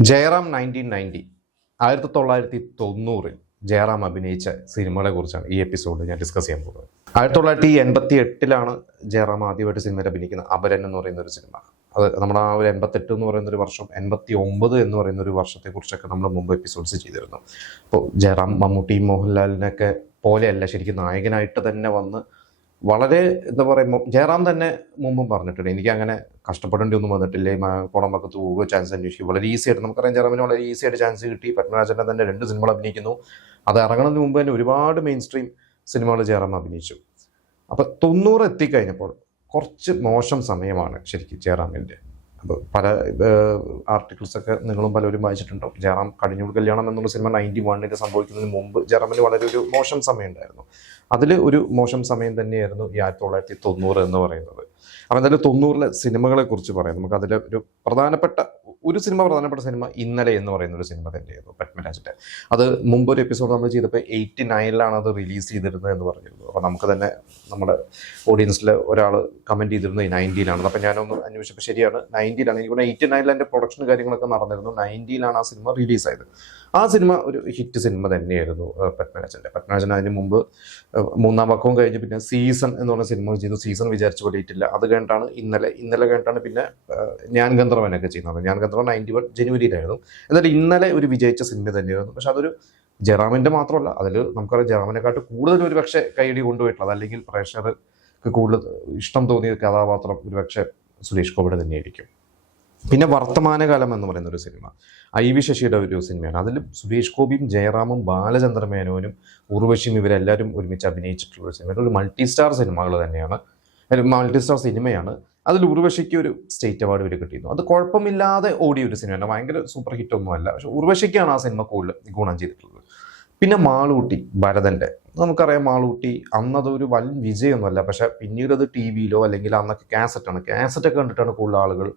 ജയറാം 1990 1990 ജയറാം അഭിനയിച്ച സിനിമകളെ കുറിച്ചാണ് ഈ എപ്പിസോഡിൽ ഞാൻ ഡിസ്കസ് ചെയ്യാൻ പോകുന്നത്. 1988 ജയറാം ആദ്യമായിട്ട് സിനിമയിൽ അഭിനയിക്കുന്ന അപരൻ എന്ന് പറയുന്ന ഒരു സിനിമ. അത് നമ്മുടെ ആ ഒരു 88 എന്ന് പറയുന്ന ഒരു വർഷം, 89 എന്ന് പറയുന്ന ഒരു വർഷത്തെ കുറിച്ചൊക്കെ നമ്മൾ മുമ്പ് എപ്പിസോഡ്സ് ചെയ്തിരുന്നു. അപ്പോൾ ജയറാം മമ്മൂട്ടി മോഹൻലാലിനൊക്കെ പോലെയല്ല, ശരിക്കും നായകനായിട്ട് തന്നെ വന്ന് വളരെ എന്താ പറയുമ്പോൾ ജയറാം തന്നെ മുമ്പും പറഞ്ഞിട്ടുണ്ട്, എനിക്ക് അങ്ങനെ കഷ്ടപ്പെടേണ്ടി ഒന്നും വന്നിട്ടില്ലേ, കോടമ്പക്കത്ത് പോകുക, ചാൻസ് അന്വേഷിക്കും, വളരെ ഈസി ആയിട്ട് നമുക്കറിയാം ജയറാമിന് വളരെ ഈസി ആയിട്ട് ചാൻസ് കിട്ടി. പത്മരാജൻ്റെ തന്നെ 2 സിനിമകൾ അഭിനയിക്കുന്നു. അത് ഇറങ്ങുന്നതിന് മുമ്പ് തന്നെ ഒരുപാട് മെയിൻ സ്ട്രീം സിനിമകൾ ജയറാം അഭിനയിച്ചു. അപ്പം 90 എത്തിക്കഴിഞ്ഞപ്പോൾ കുറച്ച് മോശം സമയമാണ് ശരിക്കും ജയറാമിൻ്റെ. അപ്പോൾ പല ആർട്ടിക്കിൾസൊക്കെ നിങ്ങളും പലരും വായിച്ചിട്ടുണ്ടാവും. ജയറാം കടിഞ്ഞൂൽ കല്യാണം എന്നുള്ള സിനിമ 91 സംഭവിക്കുന്നതിന് മുമ്പ് ജയറാമിന് വളരെ ഒരു മോശം സമയം ഉണ്ടായിരുന്നു. അതിൽ ഒരു മോശം സമയം തന്നെയായിരുന്നു ഈ 1990 എന്ന് പറയുന്നത്. അപ്പം എന്തായാലും 90 സിനിമകളെ കുറിച്ച് പറയാം. നമുക്ക് അതിൽ ഒരു പ്രധാനപ്പെട്ട സിനിമ ഇന്നലെ എന്ന് പറയുന്ന ഒരു സിനിമ തന്നെയായിരുന്നു പത്മരാജൻ്റെ. അത് മുമ്പൊരു എപ്പിസോഡ് നമ്മൾ ചെയ്തപ്പോൾ 89 അത് റിലീസ് ചെയ്തിരുന്നത് എന്ന് പറഞ്ഞിരുന്നു. അപ്പോൾ നമുക്ക് തന്നെ നമ്മുടെ ഓഡിയൻസിൽ ഒരാൾ കമൻറ്റ് ചെയ്തിരുന്നത് 90 അപ്പോൾ ഞാനൊന്ന് അന്വേഷിച്ചപ്പോൾ ശരിയാണ്, 90 എനിക്ക് 89 അതിൻ്റെ പ്രൊഡക്ഷൻ കാര്യങ്ങളൊക്കെ നടന്നിരുന്നു. 90 ആ സിനിമ റിലീസായത്. ആ സിനിമ ഒരു ഹിറ്റ് സിനിമ തന്നെയായിരുന്നു പത്മരാജൻ അതിന് മുമ്പ് 3-ാം പക്കവും കഴിഞ്ഞ് പിന്നെ സീസൺ എന്ന് പറഞ്ഞ സിനിമ ചെയ്തു. സീസൺ വിചാരിച്ച പോലെ ഇട്ടില്ല. അത് കഴിഞ്ഞിട്ടാണ് ഇന്നലെ കഴിഞ്ഞിട്ടാണ് പിന്നെ ഞാൻ ഗന്ധർവനൊക്കെ ചെയ്യുന്നത്. ഞാൻ ഗന്ധർവൻ 91 ജനുവരിയിലായിരുന്നു. എന്നാലും ഇന്നലെ ഒരു വിജയിച്ച സിനിമ തന്നെയായിരുന്നു. പക്ഷെ അതൊരു ജയറാമിൻ്റെ മാത്രമല്ല, അതിൽ നമുക്കറിയാം ജയറാമിനെക്കാട്ട് കൂടുതൽ ഒരു പക്ഷേ കൈയടി കൊണ്ടുപോയിട്ടുള്ളത്, അല്ലെങ്കിൽ പ്രേക്ഷകർക്ക് കൂടുതൽ ഇഷ്ടം തോന്നിയ കഥാപാത്രം ഒരു പക്ഷേ സുരേഷ് ഗോപിയുടെ തന്നെയായിരിക്കും. പിന്നെ വർത്തമാനകാലം എന്ന് പറയുന്ന ഒരു സിനിമ IV ശശിയുടെ ഒരു സിനിമയാണ്. അതിൽ സുരേഷ് ഗോപിയും ജയറാമും ബാലചന്ദ്ര മേനോനും ഉർവശിയും ഇവരെല്ലാവരും ഒരുമിച്ച് അഭിനയിച്ചിട്ടുള്ള ഒരു സിനിമ. ഒരു മൾട്ടി സ്റ്റാർ സിനിമയാണ്. അതിൽ ഉർവശിക്ക് ഒരു സ്റ്റേറ്റ് അവാർഡ് വരെ കിട്ടിയിരുന്നു. അത് കുഴപ്പമില്ലാതെ ഓടിയ ഒരു സിനിമയാണ്, ഭയങ്കര സൂപ്പർ ഹിറ്റ് ഒന്നുമല്ല. പക്ഷെ ഉർവശിക്കാണ് ആ സിനിമ കൂടുതൽ ഗുണം ചെയ്തിട്ടുള്ളത്. പിന്നെ മാളൂട്ടി ഭരതൻ്റെ, നമുക്കറിയാം മാളൂട്ടി അന്നതൊരു വൻ വിജയമൊന്നുമല്ല. പക്ഷെ പിന്നീട് അത് TV-യിലോ അല്ലെങ്കിൽ അന്നൊക്കെ കാസറ്റൊക്കെ കണ്ടിട്ടാണ് കൂടുതൽ ആളുകൾ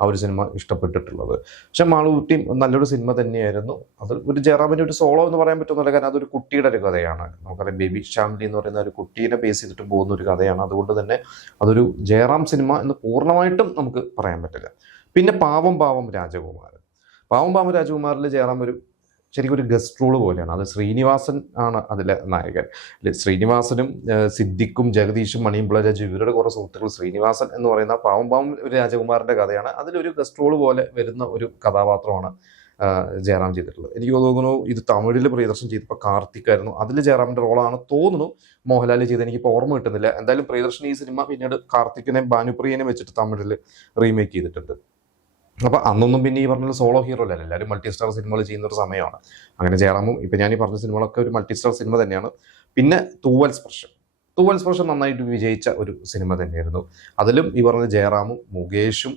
ആ ഒരു സിനിമ ഇഷ്ടപ്പെട്ടിട്ടുള്ളത്. പക്ഷെ മാളൂട്ടി നല്ലൊരു സിനിമ തന്നെയായിരുന്നു. അത് ഒരു ജയറാമിൻ്റെ ഒരു സോളോ എന്ന് പറയാൻ പറ്റുന്നില്ല, കാരണം അതൊരു കുട്ടിയുടെ ഒരു കഥയാണ്. നമുക്കറിയാം ബേബി ഷാംലി എന്ന് പറയുന്ന ഒരു കുട്ടീനെ ബേസ് ചെയ്തിട്ട് പോകുന്ന ഒരു കഥയാണ്. അതുകൊണ്ട് തന്നെ അതൊരു ജയറാം സിനിമ എന്ന് പൂർണ്ണമായിട്ടും നമുക്ക് പറയാൻ പറ്റില്ല. പിന്നെ പാവം രാജകുമാറിൽ ജയറാം ശരിക്കും ഒരു ഗസ്റ്റ് റോള് പോലെയാണ്. അത് ശ്രീനിവാസൻ ആണ് അതിലെ നായകൻ. ശ്രീനിവാസനും സിദ്ദിഖും ജഗദീഷും മണിയും പിള്ളരാജു ഇവരുടെ കുറേ സുഹൃത്തുക്കൾ. ശ്രീനിവാസൻ എന്ന് പറയുന്ന പാവം ഒരു രാജകുമാരൻ്റെ കഥയാണ്. അതിലൊരു ഗസ്റ്റ് റോള് പോലെ വരുന്ന ഒരു കഥാപാത്രമാണ് ജയറാം ചെയ്തിട്ടുള്ളത്. എനിക്ക് തോന്നുന്നു ഇത് തമിഴിൽ പ്രിയദർശൻ ചെയ്തപ്പോൾ കാർത്തിക്കായിരുന്നു. അതിൽ ജയറാമിൻ്റെ റോളാണ് തോന്നുന്നു മോഹൻലാൽ ചെയ്ത്, എനിക്കിപ്പോൾ ഓർമ്മ കിട്ടുന്നില്ല. എന്തായാലും പ്രിയദർശൻ ഈ സിനിമ പിന്നീട് കാർത്തിക്കിനെ ഭാനുപ്രിയനെ വെച്ചിട്ട് തമിഴിൽ റീമേക്ക് ചെയ്തിട്ടുണ്ട്. അപ്പോൾ അന്നൊന്നും പിന്നെ ഈ പറഞ്ഞ സോളോ ഹീറോ അല്ല, എല്ലാവരും മൾട്ടി സ്റ്റാർ സിനിമകൾ ചെയ്യുന്ന ഒരു സമയമാണ്. അങ്ങനെ ജയറാമും ഇപ്പം ഞാൻ ഈ പറഞ്ഞ സിനിമകളൊക്കെ ഒരു മൾട്ടി സ്റ്റാർ സിനിമ തന്നെയാണ്. പിന്നെ തൂവൽ സ്പർശം നന്നായിട്ട് വിജയിച്ച ഒരു സിനിമ തന്നെയായിരുന്നു. അതിലും ഈ പറഞ്ഞ ജയറാമും മുകേഷും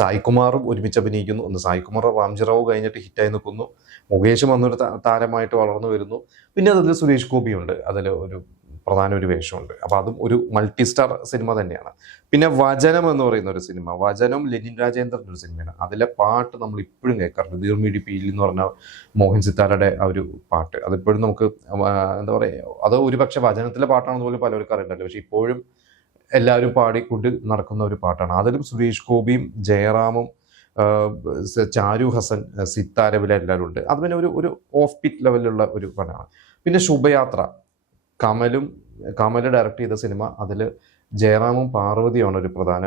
സായികുമാറും ഒരുമിച്ച് അഭിനയിക്കുന്നു. ഒന്ന് സായികുമാർ റാംജിറാവു കഴിഞ്ഞിട്ട് ഹിറ്റായി നിൽക്കുന്നു. മുകേഷും അന്നൊരു താരമായിട്ട് വളർന്നു വരുന്നു. പിന്നെ അതിൽ സുരേഷ് ഗോപിയുണ്ട്, അതിൽ ഒരു പ്രധാന ഒരു വേഷമുണ്ട്. അപ്പോൾ അതും ഒരു മൾട്ടി സ്റ്റാർ സിനിമ തന്നെയാണ്. പിന്നെ വചനം എന്ന് പറയുന്ന ഒരു സിനിമ, വചനം ലെനിൻ രാജേന്ദ്രൻ്റെ ഒരു സിനിമയാണ്. അതിലെ പാട്ട് നമ്മൾ ഇപ്പോഴും കേൾക്കാറുണ്ട്. ദീർമിടി പീലി എന്ന് പറഞ്ഞ മോഹൻ സിത്താരയുടെ ആ ഒരു പാട്ട് അതിപ്പോഴും നമുക്ക് എന്താ പറയുക, അത് ഒരു പക്ഷേ വചനത്തിലെ പാട്ടാണെന്ന് പോലും പലർക്കും അറിയണ്ടല്ലോ. പക്ഷെ ഇപ്പോഴും എല്ലാവരും പാടിക്കൊണ്ട് നടക്കുന്ന ഒരു പാട്ടാണ്. അതിലും സുരേഷ് ഗോപിയും ജയറാമും ചാരു ഹസൻ, സിത്താര എല്ലാവരും ഉണ്ട്. അത് പിന്നെ ഒരു ഓഫ് ബീറ്റ് ലെവലിലുള്ള ഒരു പടമാണ്. പിന്നെ ശുഭയാത്ര, കമൽ ഡയറക്റ്റ് ചെയ്ത സിനിമ. അതിൽ ജയറാമും പാർവതിയാണ് ഒരു പ്രധാന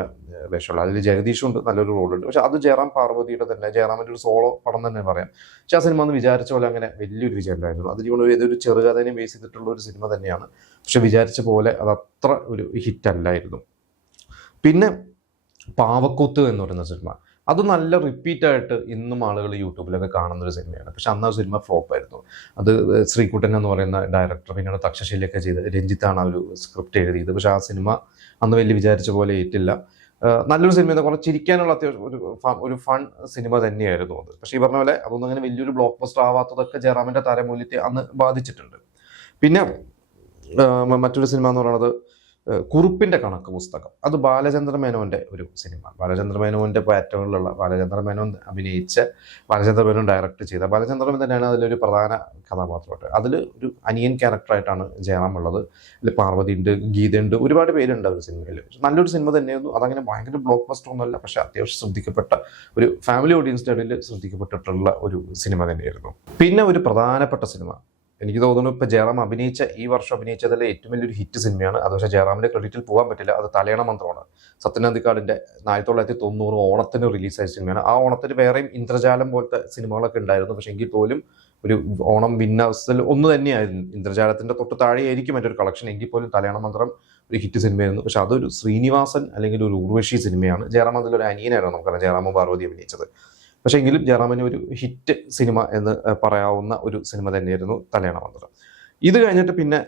വേഷമുള്ളത്. അതിൽ ജഗദീഷുണ്ട്, നല്ലൊരു റോളുണ്ട്. പക്ഷെ അത് ജയറാം പാർവതിയുടെ തന്നെ, ജയറാമിൻ്റെ ഒരു സോളോ പടം തന്നെ പറയാം. പക്ഷെ ആ സിനിമ ഒന്ന് വിചാരിച്ച പോലെ അങ്ങനെ വലിയൊരു വിജയം ഉണ്ടായിരുന്നു. അതിൽ ഏതൊരു ചെറുകഥനെ ബേസ് ചെയ്തിട്ടുള്ള ഒരു സിനിമ തന്നെയാണ്. പക്ഷെ വിചാരിച്ച പോലെ അത് അത്ര ഒരു ഹിറ്റ് അല്ലായിരുന്നു. പിന്നെ പാവക്കൂത്ത് എന്ന് പറയുന്ന സിനിമ, അത് നല്ല റിപ്പീറ്റായിട്ട് ഇന്നും ആളുകൾ യൂട്യൂബിലൊക്കെ കാണുന്നൊരു സിനിമയാണ്. പക്ഷെ അന്ന് ആ സിനിമ ഫ്ലോപ്പായിരുന്നു. അത് ശ്രീകുട്ടൻ എന്ന് പറയുന്ന ഡയറക്ടർ, പിന്നീട് തക്ഷശിലയൊക്കെ ചെയ്ത് രഞ്ജിത്താണ് ആ ഒരു സ്ക്രിപ്റ്റ് എഴുതിയത്. പക്ഷെ ആ സിനിമ അന്ന് വലിയ വിചാരിച്ച പോലെ ഏറ്റില്ല. നല്ലൊരു സിനിമ, കുറച്ച് ചിരിക്കാനുള്ള അത്യാവശ്യം ഒരു ഫൺ സിനിമ തന്നെയായിരുന്നു അത്. പക്ഷേ ഈ പറഞ്ഞ പോലെ അതൊന്നും അങ്ങനെ വലിയൊരു ബ്ലോക്ക് ബസ്റ്റർ ആവാത്തതൊക്കെ ജയറാമിൻ്റെ താരമൂല്യത്തെ അന്ന് ബാധിച്ചിട്ടുണ്ട്. പിന്നെ മറ്റൊരു സിനിമ എന്ന് പറയുന്നത് കുറുപ്പിൻ്റെ കണക്ക് പുസ്തകം. അത് ബാലചന്ദ്ര മേനോൻ്റെ ഒരു സിനിമ. ബാലചന്ദ്ര മേനോൻ്റെ പാറ്റേണിലുള്ള ബാലചന്ദ്ര മേനോൻ അഭിനയിച്ച, ബാലചന്ദ്ര മേനോൻ ഡയറക്റ്റ് ചെയ്ത, ബാലചന്ദ്ര മേനോൻ തന്നെയാണ് അതിലൊരു പ്രധാന കഥാപാത്രമായിട്ട്. അതിൽ ഒരു അനിയൻ ക്യാരക്ടറായിട്ടാണ് ജയറാം ഉള്ളത്. അതിൽ പാർവതി ഉണ്ട്, ഗീതയുണ്ട്, ഒരുപാട് പേരുണ്ട് ഒരു സിനിമയിൽ. നല്ലൊരു സിനിമ തന്നെയായിരുന്നു. അതങ്ങനെ ഭയങ്കര ബ്ലോക്ക് ബസ്റ്റർ ഒന്നുമല്ല, പക്ഷേ അത്യാവശ്യം ശ്രദ്ധിക്കപ്പെട്ട ഒരു ഫാമിലി ഓഡിയൻസിൻ്റെ ഇടയിൽ ശ്രദ്ധിക്കപ്പെട്ടിട്ടുള്ള ഒരു സിനിമ തന്നെയായിരുന്നു. പിന്നെ ഒരു പ്രധാനപ്പെട്ട സിനിമ എനിക്ക് തോന്നുന്നു ഇപ്പോൾ ജയറാം ഈ വർഷം അഭിനയിച്ചതിൽ ഏറ്റവും വലിയൊരു ഹിറ്റ് സിനിമയാണ്. അത് പക്ഷേ ജയറാമിൻ്റെ ക്രെഡിറ്റിൽ പോകാൻ പറ്റില്ല. അത് തലയണ മന്ത്രമാണ്. സത്യനന്ദിക്കാടിൻ്റെ 1990 ഓണത്തിന് റിലീസായ സിനിമയാണ്. ആ ഓണത്തിന് വേറെയും ഇന്ദ്രജാലം പോലത്തെ സിനിമകളൊക്കെ ഉണ്ടായിരുന്നു. പക്ഷേ എങ്കിൽ പോലും ഒരു ഓണം വിന്നേഴ്സിൽ ഒന്ന് തന്നെയായിരുന്നു. ഇന്ദ്രജാലത്തിൻ്റെ തൊട്ട് താഴെയായിരിക്കും എൻ്റെ ഒരു കളക്ഷൻ. എങ്കിൽ പോലും തലയണ മന്ത്രം ഒരു ഹിറ്റ് സിനിമയായിരുന്നു. പക്ഷെ അതൊരു ശ്രീനിവാസൻ അല്ലെങ്കിൽ ഒരു ഉർവശി സിനിമയാണ്. ജയറാം അതിലൊരു അനിയനായിരുന്നു. നമുക്കറിയാം ജയറാമും പാർവതി അഭിനയിച്ചത്. പക്ഷേ എങ്കിലും ജയറാമിന് ഒരു ഹിറ്റ് സിനിമ എന്ന് പറയാവുന്ന ഒരു സിനിമ തന്നെയായിരുന്നു തലയണ മന്ത്രം. ഇത് കഴിഞ്ഞിട്ട് പിന്നെ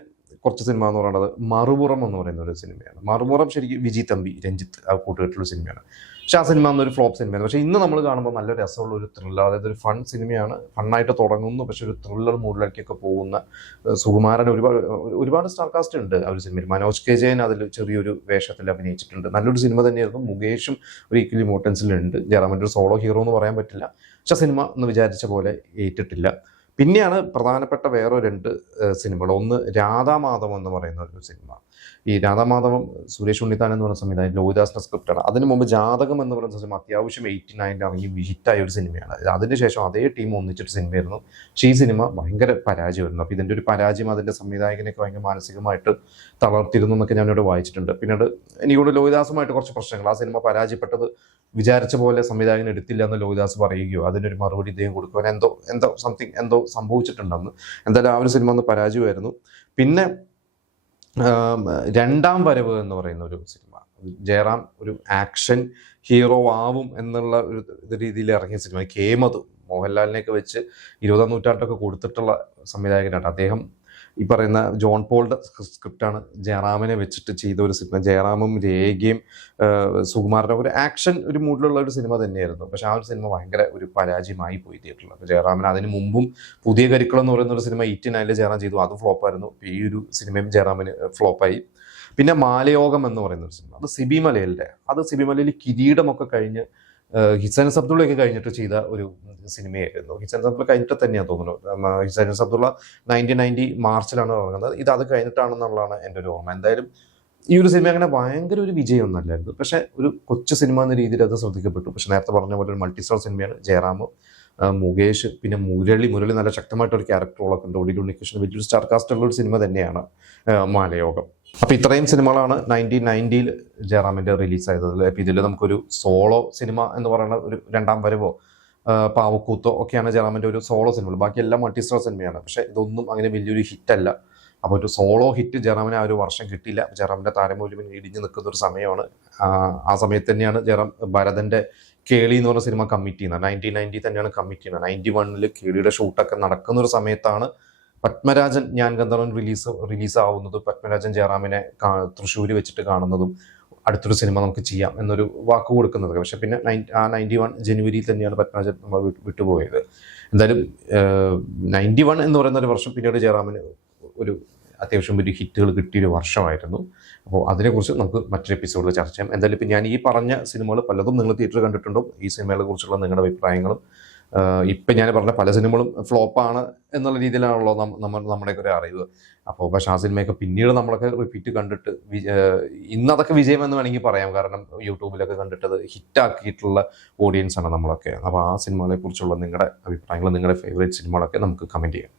കുറച്ച് സിനിമ എന്ന് പറയുന്നത് മറുപുറം എന്ന് പറയുന്ന ഒരു സിനിമയാണ്. മറുപുറം ശരിക്കും വിജി തമ്പി, രഞ്ജിത്ത് കൂട്ടുകെട്ടുള്ള സിനിമയാണ്. പക്ഷെ ആ സിനിമ എന്നൊരു ഫ്ലോപ്പ് സിനിമയാണ്. പക്ഷേ ഇന്ന് നമ്മൾ കാണുമ്പോൾ നല്ല രസമുള്ള ഒരു ത്രില്ലർ, അതായത് ഒരു ഫൺ സിനിമയാണ്. ഫണ്ണായിട്ട് തുടങ്ങുന്നു, പക്ഷെ ഒരു ത്രില്ലർ മൂഡിലേക്കൊക്കെ പോകുന്ന സുകുമാരൻ ഒരുപാട് സ്റ്റാർ കാസ്റ്റ് ഉണ്ട് ആ ഒരു സിനിമയിൽ. മനോജ് കെ ജയൻ അതിൽ ചെറിയൊരു വേഷത്തിൽ അഭിനയിച്ചിട്ടുണ്ട്. നല്ലൊരു സിനിമ തന്നെയായിരുന്നു. മുകേഷും ഒരു ഈക്വലി ഇമോർട്ടൻസിലുണ്ട്. ജയറാമിൻ്റെ ഒരു സോളോ ഹീറോ എന്ന് പറയാൻ പറ്റില്ല. പക്ഷെ സിനിമ എന്ന് വിചാരിച്ച പോലെ ഏറ്റിട്ടില്ല. പിന്നെയാണ് പ്രധാനപ്പെട്ട വേറെ 2 സിനിമകൾ. ഒന്ന് രാധാമാധവം എന്ന് പറയുന്ന ഒരു സിനിമ. ഈ രാധാമാധവം സുരേഷ് ഉണ്ണിത്താൻ എന്ന് പറയുന്ന സംവിധാനം, ലോഹിദാസിൻ്റെ സ്ക്രിപ്റ്റാണ്. അതിന് മുമ്പ് ജാതകം എന്ന് പറയുന്ന സിനിമ അത്യാവശ്യം 89 ഇറങ്ങി ഹിറ്റായ ഒരു സിനിമയാണ്. അതിനുശേഷം അതേ ടീം ഒന്നിച്ചൊരു സിനിമയായിരുന്നു. പക്ഷേ ഈ സിനിമ ഭയങ്കര പരാജയമായിരുന്നു. അപ്പോൾ ഇതിൻ്റെ ഒരു പരാജയം അതിൻ്റെ സംവിധായകനെയൊക്കെ ഭയങ്കര മാനസികമായിട്ട് തളർത്തിരുന്നു എന്നൊക്കെ ഞാനിവിടെ വായിച്ചിട്ടുണ്ട്. പിന്നീട് എനിക്കൊണ്ട് ലോഹിദാസുമായിട്ട് കുറച്ച് പ്രശ്നങ്ങൾ. ആ സിനിമ പരാജയപ്പെട്ടത് വിചാരിച്ച പോലെ സംവിധായകൻ എടുത്തില്ല എന്ന് ലോഹിദാസ് പറയുകയോ അതിനൊരു മറുപടി ഇദ്ദേഹം കൊടുക്കുവാൻ എന്തോ സംഭവിച്ചിട്ടുണ്ടെന്ന്. എന്തായാലും ആ ഒരു സിനിമ ഒന്ന് പരാജയമായിരുന്നു. പിന്നെ രണ്ടാം വരവ് എന്ന് പറയുന്ന ഒരു സിനിമ, ജയറാം ഒരു ആക്ഷൻ ഹീറോ ആവും എന്നുള്ള ഒരു രീതിയിൽ ഇറങ്ങിയ സിനിമ. കേമത് മോഹൻലാലിനെയൊക്കെ വെച്ച് 20ാം നൂറ്റാണ്ടൊക്കെ കൊടുത്തിട്ടുള്ള സംവിധായകനാണ് അദ്ദേഹം. ഈ പറയുന്ന ജോൺ പോളിൻ്റെ സ്ക്രിപ്റ്റാണ് ജയറാമിനെ വെച്ചിട്ട് ചെയ്ത ഒരു സിനിമ. ജയറാമും രേഖയും സുകുമാരൻ്റെ ഒരു ആക്ഷൻ ഒരു മൂഡിലുള്ള ഒരു സിനിമ തന്നെയായിരുന്നു. പക്ഷെ ആ ഒരു സിനിമ ഭയങ്കര ഒരു പരാജയമായി പോയി തിയേറ്ററിൽ. അപ്പോൾ ജയറാമിന് അതിന് മുമ്പും പുതിയ കരിക്കുളം എന്ന് പറയുന്ന ഒരു സിനിമ 89 ജയറാം ചെയ്തു, അതും ഫ്ലോപ്പായിരുന്നു. ഈ ഒരു സിനിമയും ജയറാമിന് ഫ്ലോപ്പായി. പിന്നെ മാലയോഗം എന്ന് പറയുന്ന ഒരു സിനിമ, അത് സിബി മലയിൽ കിരീടമൊക്കെ കഴിഞ്ഞ് ഹിസൈനസ് അബ്ദുള്ളയൊക്കെ കഴിഞ്ഞിട്ട് ചെയ്ത ഒരു സിനിമയായിരുന്നു. ഹിസൈനസ് അബ്ദുള്ള കഴിഞ്ഞിട്ട് തന്നെയാണ് തോന്നുന്നു. ഹിസൈനസ് അബ്ദുള്ള 1990 മാർച്ചിലാണ് ഇറങ്ങുന്നത്. അത് കഴിഞ്ഞിട്ടാണെന്നുള്ളതാണ് എൻ്റെ ഒരു ഓർമ്മ. എന്തായാലും ഈ ഒരു സിനിമ അങ്ങനെ ഭയങ്കര ഒരു വിജയമൊന്നുമല്ലായിരുന്നു. പക്ഷേ ഒരു കൊച്ചു സിനിമ എന്ന രീതിയിൽ അത് ശ്രദ്ധിക്കപ്പെട്ടു. പക്ഷെ നേരത്തെ പറഞ്ഞ പോലെ ഒരു മൾട്ടി സ്റ്റാർ സിനിമയാണ്. ജയറാം, മുകേഷ്, പിന്നെ മുരളി നല്ല ശക്തമായിട്ടൊരു ക്യാരക്ടറുകളൊക്കെ ഉണ്ട്. ഒടിയിൽ ഉണ്ണികൃഷ്ണൻ വലിയൊരു സ്റ്റാർ കാസ്റ്റ് ഉള്ള ഒരു സിനിമ തന്നെയാണ് മാലയോഗം. അപ്പോൾ ഇത്രയും സിനിമകളാണ് 1990 ജയറാമിൻ്റെ റിലീസായത്. അപ്പോൾ ഇതിൽ നമുക്കൊരു സോളോ സിനിമ എന്ന് പറയുന്ന ഒരു രണ്ടാം വരവോ പാവക്കൂത്തോ ഒക്കെയാണ് ജയറാമിൻ്റെ ഒരു സോളോ സിനിമകൾ. ബാക്കിയെല്ലാം മൾട്ടി സ്റ്റാർ സിനിമയാണ്. പക്ഷേ ഇതൊന്നും അങ്ങനെ വലിയൊരു ഹിറ്റല്ല. അപ്പോൾ ഒരു സോളോ ഹിറ്റ് ജയറാമിന് ആ ഒരു വർഷം കിട്ടിയില്ല. ജയറാമിൻ്റെ താരമൂല്യം ഇടിഞ്ഞു നിൽക്കുന്ന ഒരു സമയമാണ്. ആ സമയത്ത് തന്നെയാണ് ജയറാം ഭരതൻ്റെ കേളി എന്ന് പറഞ്ഞ സിനിമ കമ്മിറ്റ് ചെയ്യുന്നത്. 1990 തന്നെയാണ് കമ്മിറ്റ് ചെയ്യുന്നത്. 91 കേളിയുടെ ഷൂട്ടൊക്കെ നടക്കുന്ന ഒരു സമയത്താണ് പത്മരാജൻ ഞാൻ ഗന്ധർവൻ റിലീസാവുന്നതും പത്മരാജൻ ജയറാമിനെ തൃശ്ശൂർ വെച്ചിട്ട് കാണുന്നതും അടുത്തൊരു സിനിമ നമുക്ക് ചെയ്യാം എന്നൊരു വാക്ക് കൊടുക്കുന്നത്. പക്ഷെ പിന്നെ 91 ജനുവരിയിൽ തന്നെയാണ് പത്മരാജൻ നമ്മൾ വിട്ടുപോയത്. എന്തായാലും 91 എന്ന് പറയുന്ന ഒരു വർഷം പിന്നീട് ജയറാമിന് ഒരു അത്യാവശ്യം വലിയ ഹിറ്റുകൾ കിട്ടിയൊരു വർഷമായിരുന്നു. അപ്പോൾ അതിനെക്കുറിച്ച് നമുക്ക് മറ്റൊരു എപ്പിസോഡിൽ ചർച്ച ചെയ്യാം. എന്തായാലും ഇപ്പം ഞാൻ ഈ പറഞ്ഞ സിനിമകൾ പലതും നിങ്ങൾ തിയേറ്ററിൽ കണ്ടിട്ടുണ്ടോ? ഈ സിനിമകളെ കുറിച്ചുള്ള നിങ്ങളുടെ അഭിപ്രായങ്ങളും ഇപ്പം ഞാൻ പറഞ്ഞ പല സിനിമകളും ഫ്ലോപ്പാണ് എന്നുള്ള രീതിയിലാണല്ലോ നമ്മുടെയൊക്കെ ഒരു അറിവ്. അപ്പോൾ പക്ഷേ ആ സിനിമയൊക്കെ പിന്നീട് നമ്മളൊക്കെ റിപ്പീറ്റ് കണ്ടിട്ട് ഇന്നതൊക്കെ വിജയം എന്ന് വേണമെങ്കിൽ പറയാം. കാരണം യൂട്യൂബിലൊക്കെ കണ്ടിട്ടത് ഹിറ്റാക്കിയിട്ടുള്ള ഓഡിയൻസാണ് നമ്മളൊക്കെ. അപ്പോൾ ആ സിനിമകളെ കുറിച്ചുള്ള നിങ്ങളുടെ അഭിപ്രായങ്ങൾ, നിങ്ങളുടെ ഫേവറേറ്റ് സിനിമകളൊക്കെ നമുക്ക് കമൻറ്റ് ചെയ്യാം.